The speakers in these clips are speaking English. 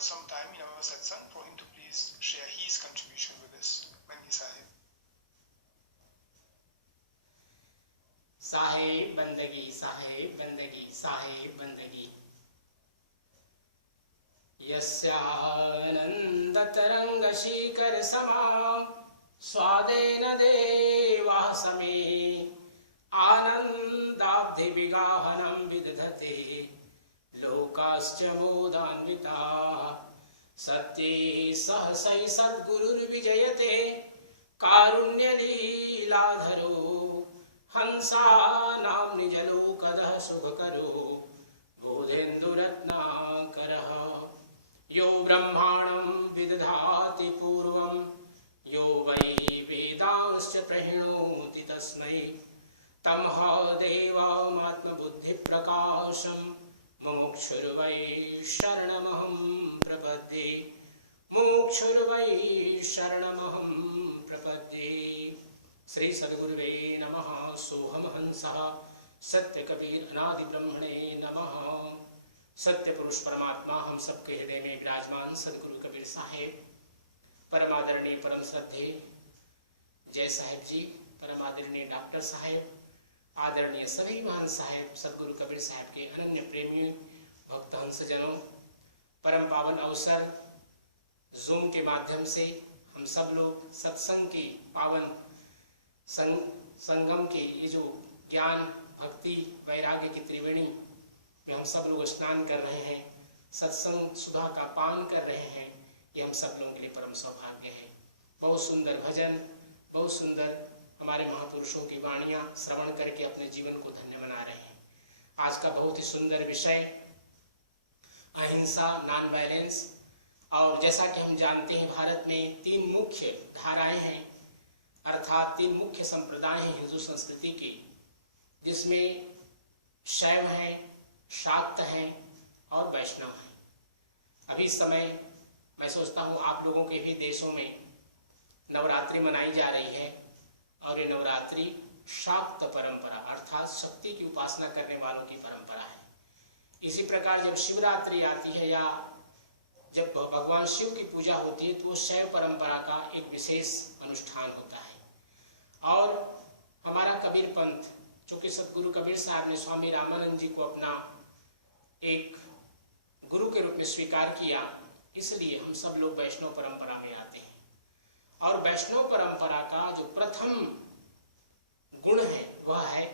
invite some time in our satsang for him to please share his contribution with us when he Sahib. साहेब बंदगी, साहेब बंदगी, साहेब बंदगी। यस्यानंद तरंग शिखर समा स्वादेन देवाः समे आनंदाब्धि विगाहनं विदधते लोकाश्च मोदान्विताः। सत्ये सहसै सद्गुरुर्विजयते कारुण्यलीलाधरो हंसानां निजलोकदः सुखकरो बोधेन्दुरत्नाकरः। यो ब्रह्माणं विदधाति पूर्वं यो वै वेदांश्च प्रहिणोति तस्मै तमः देवामात्मबुद्धिप्रकाशं मुमुक्षुर्वै शरणमहं प्रपद्ये मुमुक्षुर्वै शरणमहं प्रपद्ये। श्री सद्गुरुवे नमः। सोहम हंसः सत्य कबीर अनादि ब्रह्मणे नमः। सत्य पुरुष परमात्मा हम सबके हृदय में विराजमान सद्गुरु कबीर साहेब, परमादरणीय परम श्रद्धे जय साहेब जी, परमादरणीय डॉक्टर साहेब, आदरणीय सभी महान साहेब, सद्गुरु कबीर साहेब के अनन्य प्रेमी भक्त हंसजनों, परम पावन अवसर जूम के माध्यम से हम सब लोग सत्संग की पावन संगम के ये जो ज्ञान भक्ति वैराग्य की त्रिवेणी में हम सब लोग स्नान कर रहे हैं, सत्संग सुधा का पान कर रहे हैं, ये हम सब लोगों के लिए परम सौभाग्य है। बहुत सुंदर भजन, बहुत सुंदर हमारे महापुरुषों की वाणियाँ श्रवण करके अपने जीवन को धन्य बना रहे हैं। आज का बहुत ही सुंदर विषय अहिंसा, नॉन वायलेंस। और जैसा कि हम जानते हैं भारत में 3 मुख्य धाराएं हैं, अर्थात 3 मुख्य संप्रदाय हैं हिंदू संस्कृति की, जिसमें शैव हैं, शाक्त हैं और वैष्णव हैं। अभी इस समय मैं सोचता हूँ आप लोगों के भी देशों में नवरात्रि मनाई जा रही है और ये नवरात्रि शाक्त परंपरा अर्थात शक्ति की उपासना करने वालों की परंपरा है। इसी प्रकार जब शिवरात्रि आती है या जब भगवान शिव की पूजा होती है तो वो शैव परंपरा का एक विशेष अनुष्ठान होता है। और हमारा कबीर पंथ, चूंकि सदगुरु कबीर साहब ने स्वामी रामानंद जी को अपना एक गुरु के रूप में स्वीकार किया, इसलिए हम सब लोग वैष्णव परंपरा में आते हैं। और वैष्णव परंपरा का जो प्रथम गुण है वह है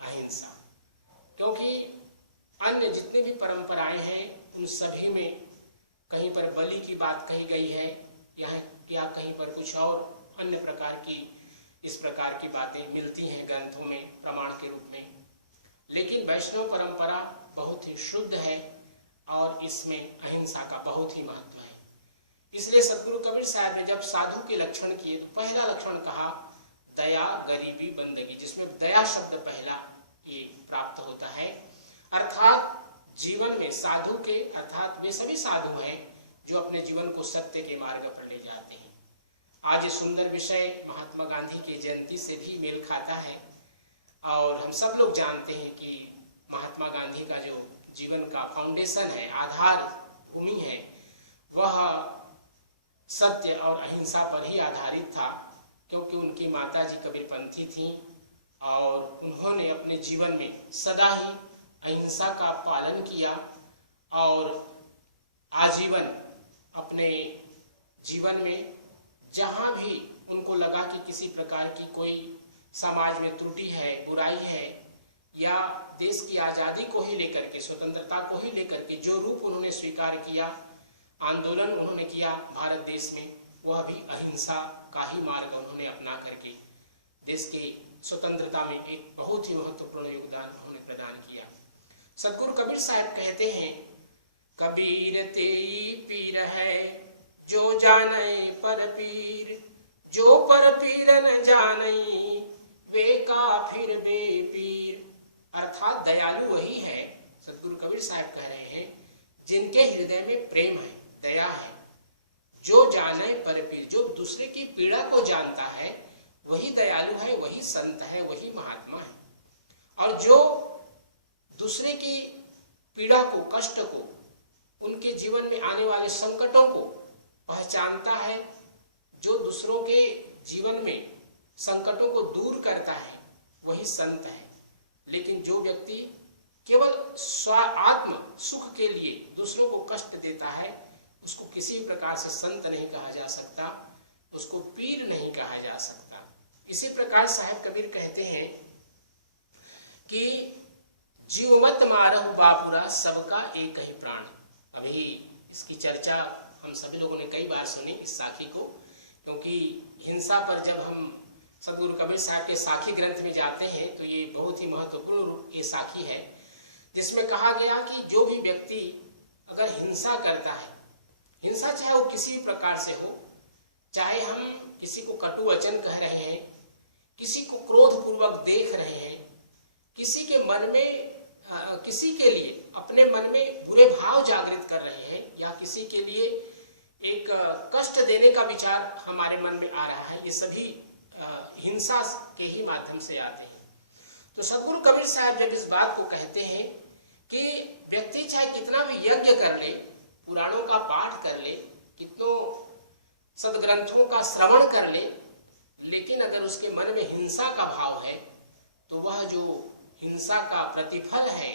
अहिंसा, क्योंकि अन्य जितने भी परंपराएं हैं उन सभी में कहीं पर बलि की बात कही गई है या कहीं पर कुछ और अन्य प्रकार की इस प्रकार की बातें मिलती हैं ग्रंथों में प्रमाण के रूप में। लेकिन वैष्णव परंपरा बहुत ही शुद्ध है और इसमें अहिंसा का बहुत ही महत्व है। इसलिए सदगुरु कबीर साहब ने जब साधु के लक्षण किए तो पहला लक्षण कहा दया, गरीबी, बंदगी, जिसमें दया शब्द पहला ये प्राप्त होता है। अर्थात जीवन में साधु के अर्थात वे सभी साधु हैं जो अपने जीवन को सत्य के मार्ग पर ले जाते हैं। आज ये सुंदर विषय महात्मा गांधी की जयंती से भी मेल खाता है और हम सब लोग जानते हैं कि महात्मा गांधी का जो जीवन का फाउंडेशन है, आधार भूमि है, वह सत्य और अहिंसा पर ही आधारित था, क्योंकि उनकी माताजी कबीरपंथी थीं और उन्होंने अपने जीवन में सदा ही अहिंसा का पालन किया और आजीवन अपने जीवन में जहाँ भी उनको लगा कि किसी प्रकार की कोई समाज में त्रुटि है, बुराई है या देश की आज़ादी को ही लेकर के, स्वतंत्रता को ही लेकर के जो रूप उन्होंने स्वीकार किया, आंदोलन उन्होंने किया भारत देश में, वह भी अहिंसा का ही मार्ग उन्होंने अपना करके देश की स्वतंत्रता में एक बहुत ही महत्वपूर्ण योगदान उन्होंने प्रदान किया। सदगुरु कबीर साहब कहते हैं, कबीर तेई पीर है जो जाने पर पीर, जो पर पीर न जाने वे काफिर बेपीर। अर्थात दयालु वही है, सदगुरु कबीर साहब कह रहे हैं, जिनके हृदय में प्रेम है, दया है, जो जाने पर पीर, जो दूसरे की पीड़ा को जानता है वही दयालु है, वही संत है, वही महात्मा है। और जो दूसरे की पीड़ा को, कष्ट को उनके जीवन में आने वाले संकटों को पहचानता है, जो दूसरों के जीवन में संकटों को दूर करता है, वही संत है। लेकिन जो व्यक्ति केवल आत्म सुख के लिए दूसरों को कष्ट देता है, उसको किसी प्रकार से संत नहीं कहा जा सकता, उसको पीर नहीं कहा जा सकता। इसी प्रकार साहब कबीर कहते हैं कि जीव मत मारहु बाबूरा, सबका एक ही प्राण। अभी इसकी चर्चा हम सभी लोगों ने कई बार सुनी इस साखी को, क्योंकि हिंसा पर जब हम सदगुरु कबीर साहब के साखी ग्रंथ में जाते हैं तो ये बहुत ही महत्वपूर्ण ये साखी है, जिसमें कहा गया कि जो भी व्यक्ति अगर हिंसा करता है, हिंसा चाहे वो किसी भी प्रकार से हो, चाहे हम किसी को कटु वचन कह रहे हैं, किसी को क्रोध पूर्वक देख रहे हैं, किसी के मन में किसी के लिए अपने मन में बुरे भाव जागृत कर रहे हैं, या किसी के लिए एक कष्ट देने का विचार हमारे मन में आ रहा है, ये सभी हिंसा के ही माध्यम से आते हैं। तो सदगुरु कबीर साहब जब इस बात को कहते हैं कि व्यक्ति चाहे कितना भी यज्ञ कर ले, पुराणों का पाठ कर ले, कितनों सदग्रंथों का श्रवण कर ले, लेकिन अगर उसके मन में हिंसा का भाव है तो वह जो हिंसा का प्रतिफल है,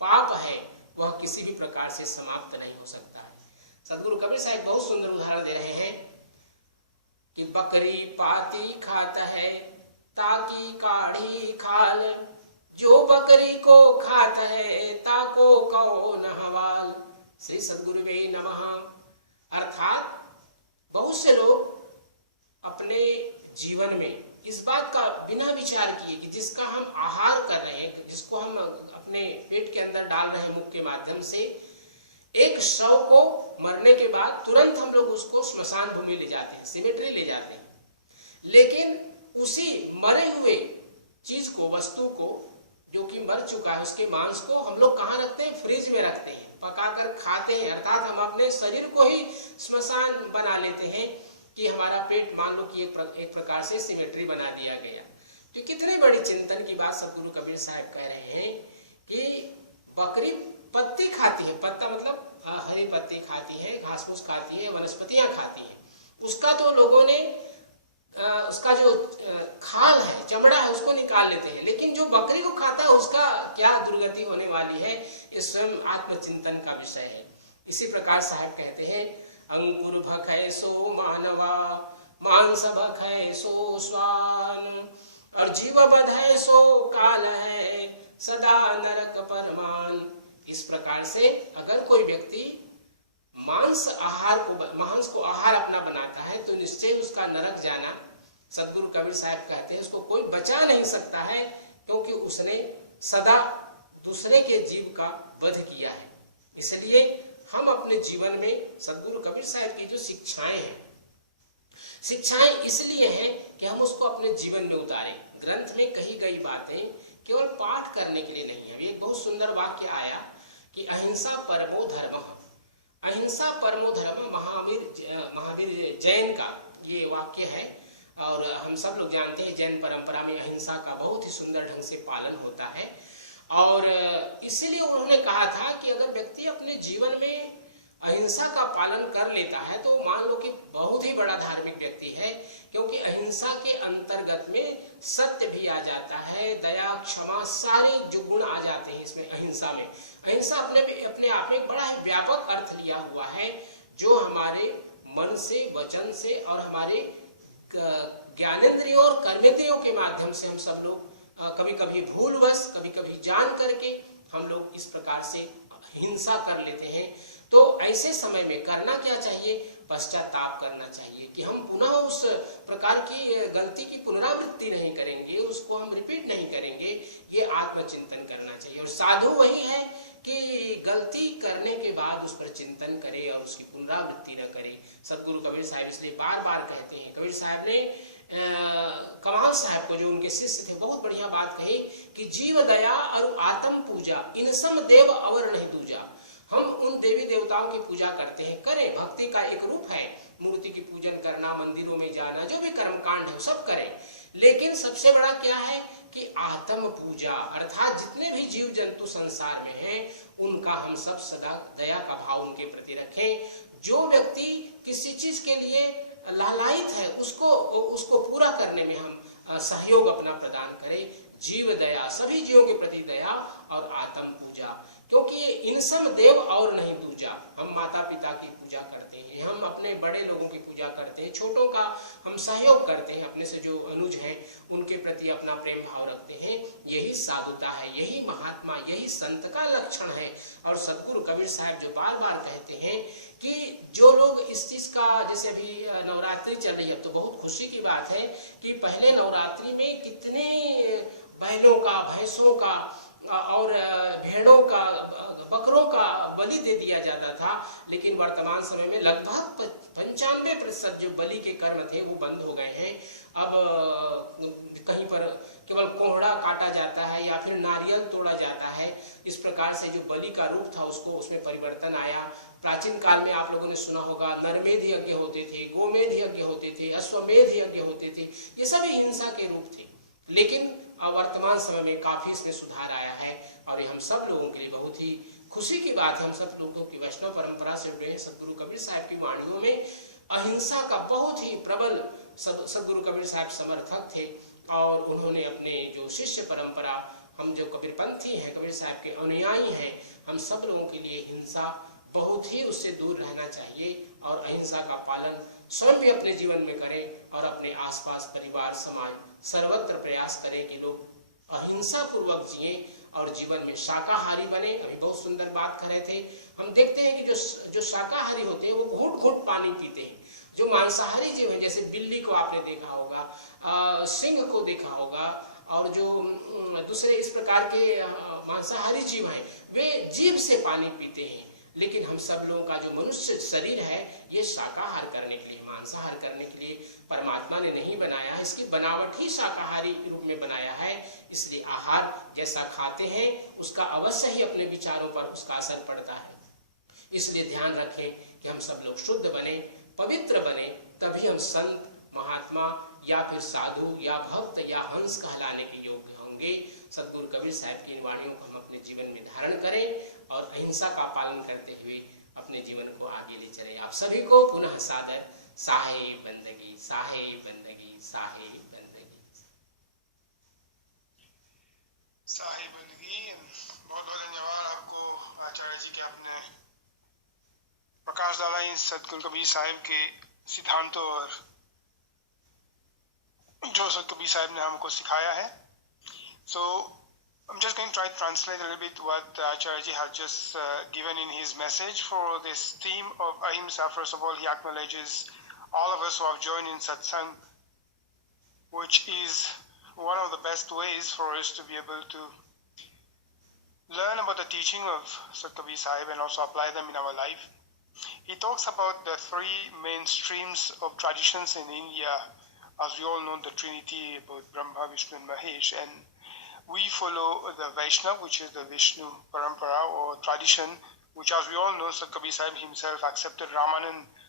पाप है, वह किसी भी प्रकार से समाप्त नहीं हो सकता है। सदगुरु कबीर साहब बहुत सुंदर उदाहरण दे रहे हैं कि बकरी पाती खाता है, ताकी काढ़ी खाल, जो बकरी को खाता है, ताको कहो न हवाल। श्री सदगुरुवे नमः। अर्थात बहुत से लोग अपने जीवन में इस बात का बिना विचार किए कि जिसका हम आहार कर रहे हैं, जिसको हम अपने पेट के अंदर डाल रहे हैं मुख के माध्यम से, एक शव को मरने के बाद तुरंत हम लोग उसको स्मशान भूमि ले जाते हैं, सिमेट्री ले जाते हैं, लेकिन उसी मरे हुए चीज को, वस्तु को जो कि मर चुका है, उसके मांस को हम लोग कहाँ रखते हैं? फ्रिज में रखते हैं, पकाकर खाते हैं। अर्थात हम अपने शरीर को ही स्मशान बना लेते हैं कि हमारा पेट मान लो कि एक प्रकार से सिमेट्री बना दिया गया। तो कितनी बड़ी चिंतन की बात सदगुरु कबीर साहब कह रहे हैं कि बकरी पत्ती खाती है, पत्ता मतलब हरी पत्ती खाती है, घास फूस खाती है, वनस्पतियां खाती है, उसका तो लोगों ने उसका जो खाल है, चमड़ा है, उसको निकाल लेते हैं, लेकिन जो बकरी को खाता है उसका क्या दुर्गति होने वाली है, ये स्वयं आत्मचिंतन का विषय है। इसी प्रकार साहब कहते हैं, अंकुर भखै सो मानवा, मांस भखै सो स्वान, और जीव बधै सो काल है, सदा नरक परमान। इस प्रकार से अगर कोई व्यक्ति मांस को आहार अपना बनाता है तो निश्चय उसका नरक जाना, सदगुरु कबीर साहब कहते हैं, उसको कोई बचा नहीं सकता है, क्योंकि उसने सदा दूसरे के जीव का वध किया है। इसलिए हम अपने जीवन में सदगुरु कबीर साहब की जो शिक्षाएं हैं, शिक्षाएं इसलिए हैं कि हम उसको अपने जीवन में उतारें। ग्रंथ में कही गई बातें केवल पाठ करने के लिए नहीं है। एक बहुत सुंदर वाक्य आया कि अहिंसा परमो धर्मः, अहिंसा परमो धर्म, महावीर जैन का ये वाक्य है, और हम सब लोग जानते हैं जैन परंपरा में अहिंसा का बहुत ही सुंदर ढंग से पालन होता है। और इसीलिए उन्होंने कहा था कि अगर व्यक्ति अपने जीवन में अहिंसा का पालन कर लेता है तो मान लो कि बहुत ही बड़ा धार्मिक व्यक्ति है, क्योंकि अहिंसा के अंतर्गत में सत्य भी आ जाता है, दया, क्षमा, सारे जो गुण आ जाते हैं इसमें अहिंसा में। अहिंसा अपने आप में बड़ा ही व्यापक अर्थ लिया हुआ है, जो हमारे मन से, वचन से और हमारे ज्ञानेंद्रियों और कर्मेंद्रियों के माध्यम से हम सब लोग कभी कभी भूलवश, कभी कभी जान करके हम लोग इस प्रकार से हिंसा कर लेते हैं। तो ऐसे समय में करना क्या चाहिए? पश्चाताप करना चाहिए कि हम पुनः उस प्रकार की गलती की पुनरावृत्ति नहीं करेंगे, उसको हम रिपीट नहीं करेंगे, ये आत्मचिंतन करना चाहिए। और साधु वही है कि गलती करने के बाद उस पर चिंतन करे और उसकी पुनरावृत्ति न करे। सदगुरु कबीर साहब इसलिए बार बार कहते हैं, कबीर साहब ने कमाल साहब को, जो उनके शिष्य थे, बहुत बढ़िया बात कही कि जीव दया और आत्म पूजा, इन सम देव अवर नहीं दूजा। हम उन देवी देवताओं की पूजा करते हैं, करें, भक्ति का एक रूप है, मूर्ति की पूजन करना, मंदिरों में जाना, जो भी कर्मकांड है सब करें, लेकिन सबसे बड़ा क्या है कि आत्म पूजा अर्थात जितने भी जीव जंतु संसार में हैं उनका हम सब सदा दया का भाव उनके प्रति रखें। जो व्यक्ति किसी चीज के लिए लालायित है उसको पूरा करने में हम सहयोग अपना प्रदान करें। जीव दया, सभी जीवों के प्रति दया और आत्म पूजा, क्योंकि ये इनसम देव और नहीं दूजा। हम माता पिता की पूजा करते हैं, हम अपने बड़े लोगों की पूजा करते हैं, छोटों का हम सहयोग करते हैं, अपने से जो अनुज हैं उनके प्रति अपना प्रेम भाव रखते हैं। यही साधुता है, यही महात्मा, यही संत का लक्षण है। और सदगुरु कबीर साहब जो बार बार कहते हैं कि जो लोग इस चीज का, जैसे अभी नवरात्रि चल रही है तो बहुत खुशी की बात है कि पहले नवरात्रि में कितने बैलों का, भैंसों का और भेड़ों का, बकरों का बलि दे दिया जाता था, लेकिन वर्तमान समय में लगभग 95% जो बलि के कर्म थे वो बंद हो गए हैं। अब कहीं पर केवल कोहड़ा काटा जाता है या फिर नारियल तोड़ा जाता है। इस प्रकार से जो बलि का रूप था उसमें परिवर्तन आया। प्राचीन काल में आप लोगों ने सुना होगा नरमेध यज्ञ होते थे, गोमेध यज्ञ होते थे, अश्वमेध यज्ञ होते थे, ये सभी हिंसा के रूप थे। लेकिन वर्तमान समय में काफी इसमें सुधार आया है और ये हम सब लोगों के लिए बहुत ही खुशी की बात है। हम सब लोगों की वैष्णव परंपरा से जुड़े सदगुरु कबीर साहब की वाणियों में अहिंसा का बहुत ही प्रबल सदगुरु कबीर साहब समर्थक थे और उन्होंने अपने जो शिष्य परंपरा, हम जो कबीरपंथी हैं, कबीर साहब के अनुयायी हैं, हम सब लोगों के लिए हिंसा बहुत ही उससे दूर रहना चाहिए और अहिंसा का पालन स्वयं भी अपने जीवन में करें और अपने आसपास परिवार, समाज सर्वत्र प्रयास करें कि लोग अहिंसा पूर्वक जिए और जीवन में शाकाहारी बने। अभी बहुत सुंदर बात कर रहे थे, हम देखते हैं कि जो शाकाहारी होते हैं वो घूट घूट पानी पीते हैं। जो मांसाहारी जीव हैं, जैसे बिल्ली को आपने देखा होगा, सिंह को देखा होगा और जो दूसरे इस प्रकार के मांसाहारी जीव हैं वे जीभ से पानी पीते हैं। लेकिन हम सब लोगों का जो मनुष्य शरीर है ये शाकाहार करने के लिए, मांसाहार करने के लिए परमात्मा ने नहीं बनाया है, इसकी बनावट ही शाकाहारी रूप में बनाया है। इसलिए आहार जैसा खाते हैं उसका अवश्य ही अपने विचारों पर उसका असर पड़ता है। इसलिए ध्यान रखें कि हम सब लोग शुद्ध बने, पवित्र बने, तभी हम संत, महात्मा या फिर साधु या भक्त या हंस कहलाने के योग्य होंगे। सदगुरु कबीर साहब की इन वाणियों को हम अपने जीवन में धारण करें और अहिंसा का पालन करते हुए अपने जीवन को आगे ले चलें। आप सभी को पुनः सादर साहेब बंदगी, साहेब बंदगी, साहेब बंदगी, साहेब बंदगी। बहुत बहुत धन्यवाद आपको आचार्य जी के, आपने प्रकाश डाला इन सदगुरु कबीर साहब के सिद्धांतों और जो सदगुरु कबीर साहब ने हमको सिखाया है। So I'm just going to try to translate a little bit what Acharya ji has just given in his message for this theme of Ahimsa. First of all, he acknowledges all of us who have joined in Satsang, which is one of the best ways for us to be able to learn about the teaching of Sadguru Kabir Sahib and also apply them in our life. He talks about the three main streams of traditions in India. As we all know, the Trinity, both Brahma, Vishnu and Mahesh, and we follow the Vaishnava, which is the Vishnu Parampara or tradition, which, as we all know, Sadguru Kabir Sahib himself accepted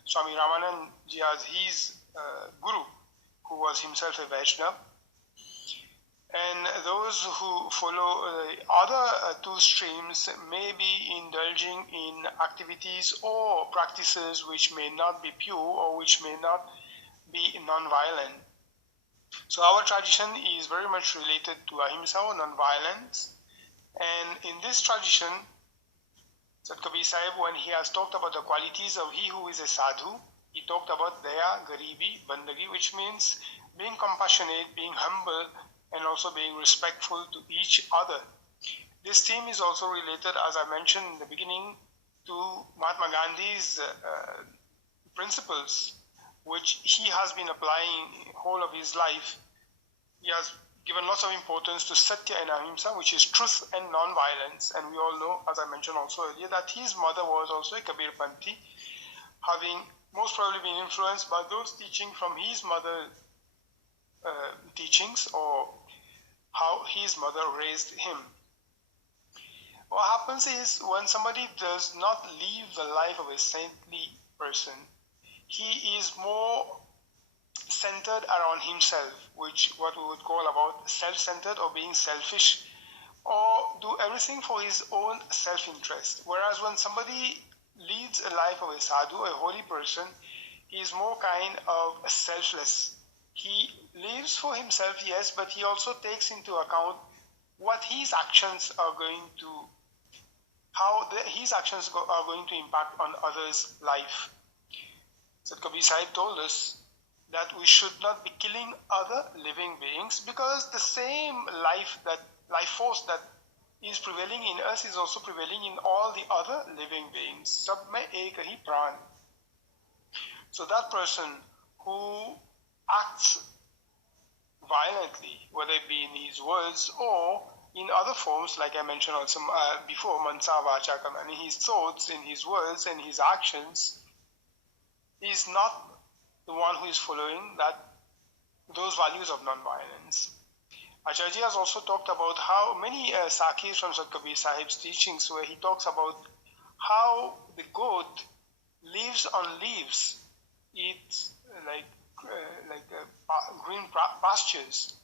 Swami Ramanand ji as his guru, who was himself a Vaishnava. And those who follow other two streams may be indulging in activities or practices which may not be pure or which may not be non-violent. So our tradition is very much related to Ahimsa or non-violence. And in this tradition, Sadguru Kabir Sahib, when he has talked about the qualities of he who is a sadhu, he talked about daya, garibi, bandagi, which means being compassionate, being humble, and also being respectful to each other. This theme is also related, as I mentioned in the beginning, to Mahatma Gandhi's principles, which he has been applying whole of his life. He has given lots of importance to Satya and Ahimsa, which is truth and non-violence. And we all know, as I mentioned also earlier, that his mother was also a Kabir Panthi, having most probably been influenced by those teachings from his mother teachings, or how his mother raised him. What happens is, when somebody does not live the life of a saintly person, he is more centered around himself, which what we would call about self-centered or being selfish, or do everything for his own self-interest. Whereas when somebody leads a life of a sadhu, a holy person, he is more kind of selfless. He lives for himself, yes, but he also takes into account what his actions are going to, his actions are going to impact on others' life. So Kabir Sahib told us that we should not be killing other living beings, because the same life force that is prevailing in us is also prevailing in all the other living beings. Sab mein ek hi pran. So that person who acts violently, whether it be in his words or in other forms, like I mentioned also before, mansa vacha karma, in his thoughts, in his words, and his actions, is not the one who is following those values of non-violence. Acharya has also talked about how many sakhis from Sant Kabir Sahib's teachings, where he talks about how the goat lives on leaves, eats like green pastures.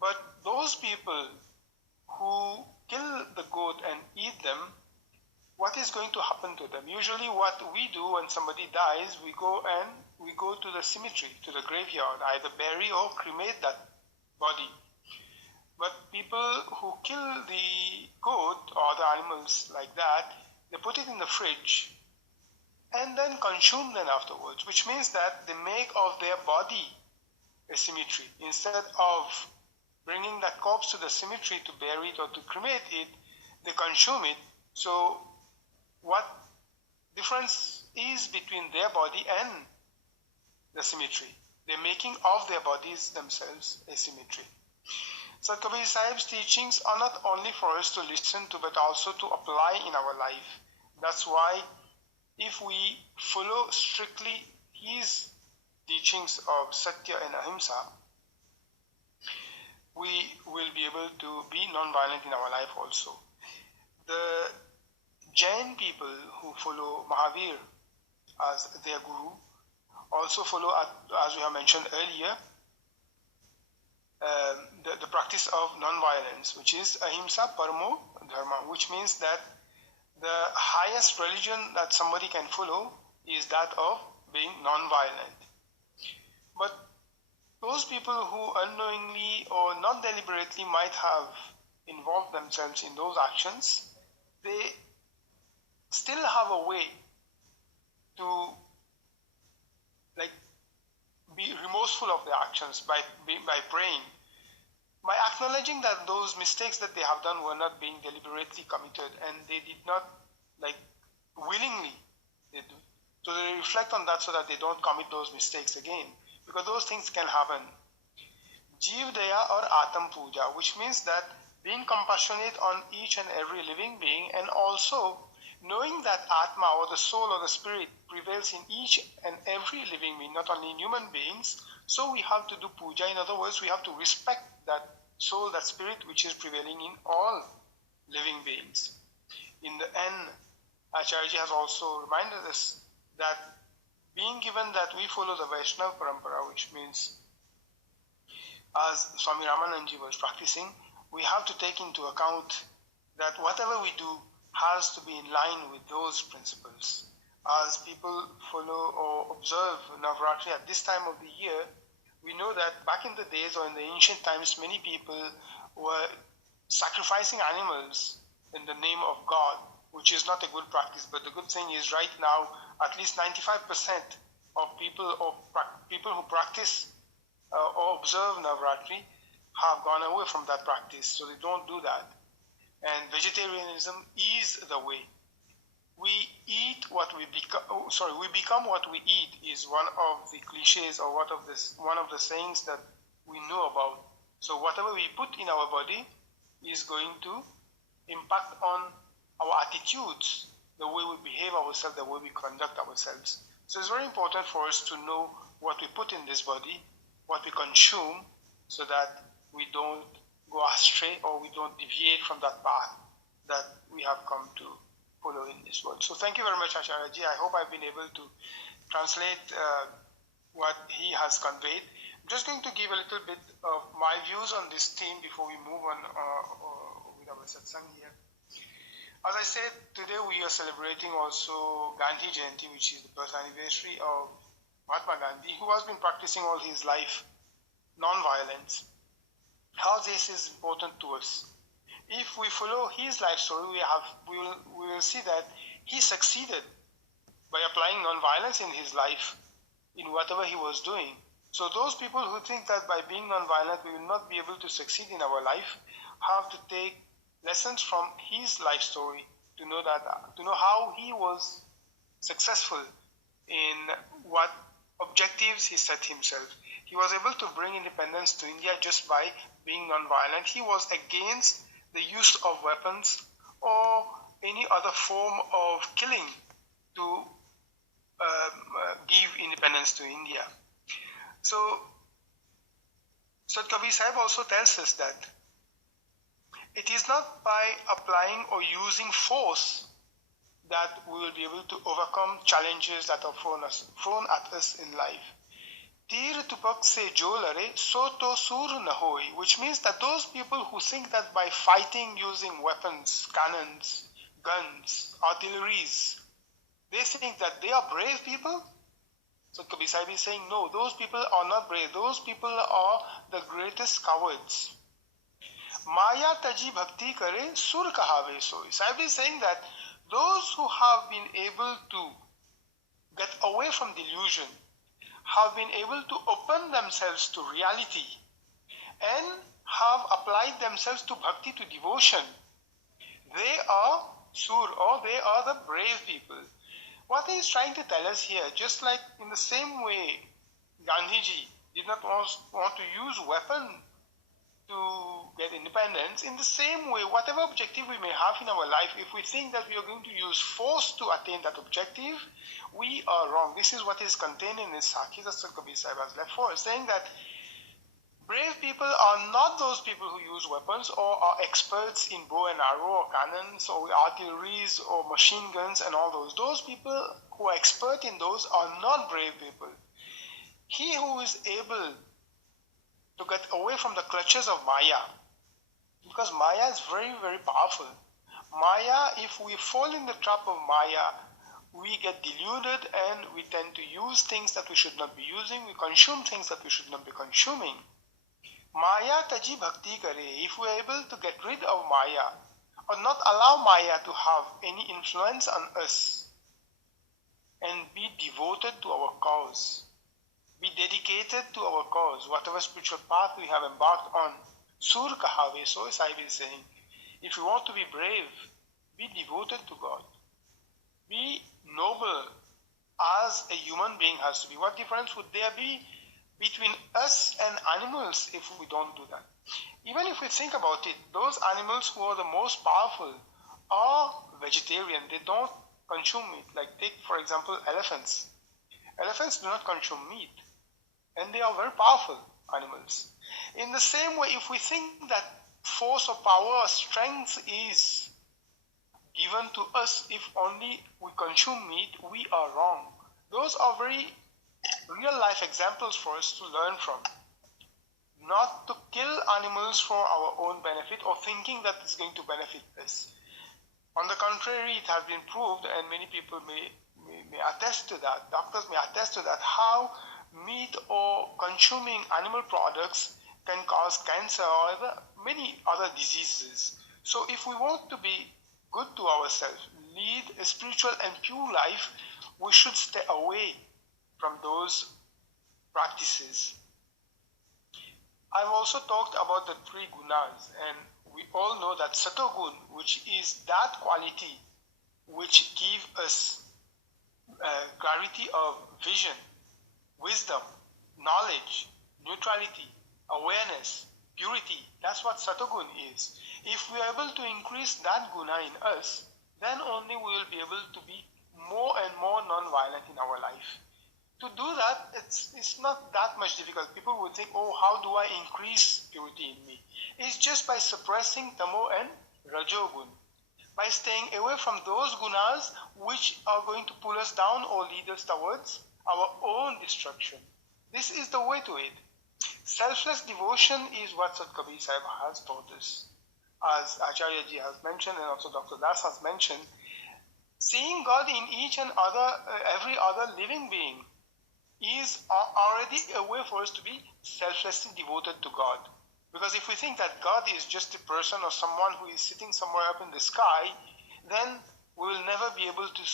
But those people who kill the goat and eat them, what is going to happen to them? Usually what we do when somebody dies, we go to the cemetery, to the graveyard, either bury or cremate that body. But people who kill the goat or the animals like that, they put it in the fridge and then consume them afterwards, which means that they make of their body a cemetery. Instead of bringing that corpse to the cemetery to bury it or to cremate it, they consume it. So what difference is between their body and the cemetery? They're making of their bodies themselves a cemetery. So Kabir Sahib's teachings are not only for us to listen to, but also to apply in our life. That's why if we follow strictly his teachings of Satya and Ahimsa, we will be able to be non-violent in our life also. The Jain people who follow Mahavir as their guru also follow, as we have mentioned earlier, the practice of non-violence, which is Ahimsa Paramo Dharma, which means that the highest religion that somebody can follow is that of being non-violent. But those people who unknowingly or not deliberately might have involved themselves in those actions, they still have a way to be remorseful of their actions by praying, by acknowledging that those mistakes that they have done were not being deliberately committed and they did not willingly. So they reflect on that so that they don't commit those mistakes again, because those things can happen. Jeev Daya or Atam Puja, which means that being compassionate on each and every living being, and also knowing that Atma or the soul or the spirit prevails in each and every living being, not only in human beings. So we have to do puja. In other words, we have to respect that soul, that spirit which is prevailing in all living beings. In the end, Acharya has also reminded us that being given that we follow the Vaishnava Parampara, which means as Swami Ramananji was practicing, we have to take into account that whatever we do has to be in line with those principles. As people follow or observe Navratri at this time of the year, we know that back in the days or in the ancient times, many people were sacrificing animals in the name of God, which is not a good practice. But the good thing is right now, at least 95% of people who practice or observe Navratri have gone away from that practice, so they don't do that. And vegetarianism is the way. We eat what we become. We become what we eat is one of the cliches or one of the sayings that we know about. So whatever we put in our body is going to impact on our attitudes, the way we behave ourselves, the way we conduct ourselves. So it's very important for us to know what we put in this body, what we consume, so that we don't go astray or we don't deviate from that path that we have come to follow in this world. So thank you very much, Acharya Ji. I hope I've been able to translate what he has conveyed. I'm just going to give a little bit of my views on this theme before we move on with our satsang here. As I said, today we are celebrating also Gandhi Jayanti, which is the birth anniversary of Mahatma Gandhi, who has been practicing all his life non-violence. How this is important to us. If we follow his life story, we will see that he succeeded by applying non-violence in his life, in whatever he was doing. So those people who think that by being non-violent we will not be able to succeed in our life have to take lessons from his life story to know how he was successful in what objectives he set himself. He was able to bring independence to India just by being non-violent. He was against the use of weapons or any other form of killing to give independence to India. So Kabir Sahib also tells us that it is not by applying or using force that we will be able to overcome challenges that are thrown at us in life. Tir tupak se jo lare so to sur na hoy, which means that those people who think that by fighting using weapons, cannons, guns, artilleries, they think that they are brave people. So Kabir Sahib is saying, no, those people are not brave. Those people are the greatest cowards. Maya taji bhakti kare sur kahave soy. Sahib is saying that those who have been able to get away from delusion, have been able to open themselves to reality and have applied themselves to bhakti, to devotion, they are sur, or they are the brave people. What he is trying to tell us here, just like in the same way Gandhiji did not want to use weapon to get independence, in the same way, whatever objective we may have in our life, if we think that we are going to use force to attain that objective, we are wrong. This is what is contained in this Sakhi that Kabir Sahib has left for us, saying that brave people are not those people who use weapons or are experts in bow and arrow or cannons or artilleries or machine guns and all those. Those people who are expert in those are not brave people. He who is able to get away from the clutches of Maya, because Maya is very, very powerful. Maya, if we fall in the trap of Maya, we get deluded and we tend to use things that we should not be using. We consume things that we should not be consuming. Maya taji bhakti kare. If we are able to get rid of Maya or not allow Maya to have any influence on us and be devoted to our cause, be dedicated to our cause, whatever spiritual path we have embarked on, sur kahave, so Sahib is saying, if you want to be brave, be devoted to God. Be noble as a human being has to be. What difference would there be between us and animals if we don't do that? Even if we think about it, those animals who are the most powerful are vegetarian. They don't consume meat. Like take, for example, elephants. Elephants do not consume meat. And they are very powerful animals. In the same way, if we think that force or power or strength is given to us if only we consume meat, we are wrong. Those are very real life examples for us to learn from. Not to kill animals for our own benefit or thinking that it's going to benefit us. On the contrary, it has been proved, and many people may attest to that, doctors may attest to that, how meat or consuming animal products can cause cancer or many other diseases. So if we want to be good to ourselves, lead a spiritual and pure life, we should stay away from those practices. I've also talked about the 3 gunas, and we all know that Satogun, which is that quality which gives us clarity of vision, wisdom, knowledge, neutrality, awareness, purity, that's what Satogun is. If we are able to increase that guna in us, then only we will be able to be more and more non-violent in our life. To do that, it's not that much difficult. People will think, oh, how do I increase purity in me? It's just by suppressing tamo and rajogun, by staying away from those gunas which are going to pull us down or lead us towards our own destruction. This is the way to it. Selfless devotion is what Sant Kabir Sahib has taught us. As Acharya Ji has mentioned and also Dr. Das has mentioned, seeing God in each and every other living being is already a way for us to be selflessly devoted to God. Because if we think that God is just a person or someone who is sitting somewhere up in the sky, then we will never be able to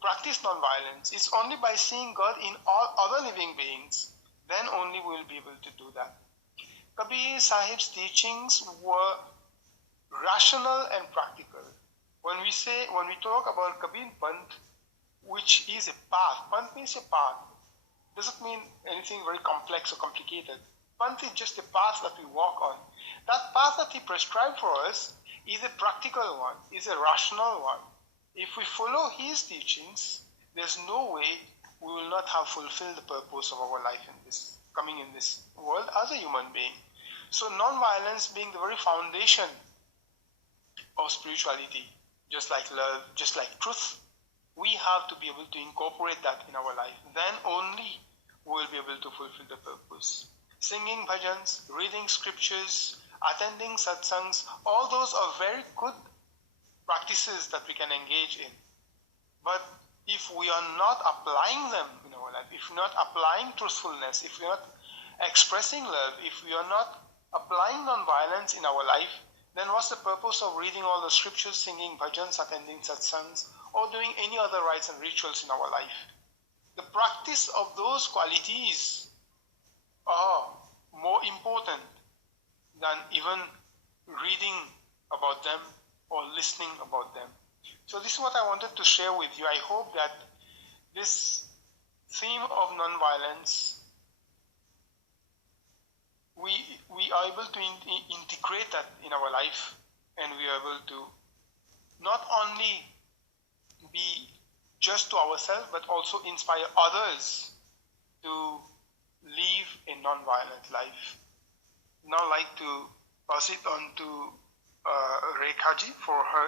practice non-violence. It's only by seeing God in all other living beings, then only we will be able to do that. Kabir Sahib's teachings were rational and practical. When we talk about Kabir Panth, which is a path, Panth means a path. Doesn't mean anything very complex or complicated. Panth is just a path that we walk on. That path that he prescribed for us is a practical one, is a rational one. If we follow his teachings, there's no way we will not have fulfilled the purpose of our life coming in this world as a human being. So non-violence being the very foundation of spirituality, just like love, just like truth, we have to be able to incorporate that in our life. Then only we will be able to fulfill the purpose. Singing bhajans, reading scriptures, attending satsangs, all those are very good practices that we can engage in. But if we are not applying them in our life, if we're not applying truthfulness, if we're not expressing love, if we are not applying non-violence in our life, then what's the purpose of reading all the scriptures, singing bhajans, attending satsangs, or doing any other rites and rituals in our life? The practice of those qualities are more important than even reading about them or listening about them. So this is what I wanted to share with you. I hope that this theme of non-violence, we are able to integrate that in our life, and we are able to not only be just to ourselves, but also inspire others to live a non-violent life. Now I'd like to pass it on to Rekha ji for her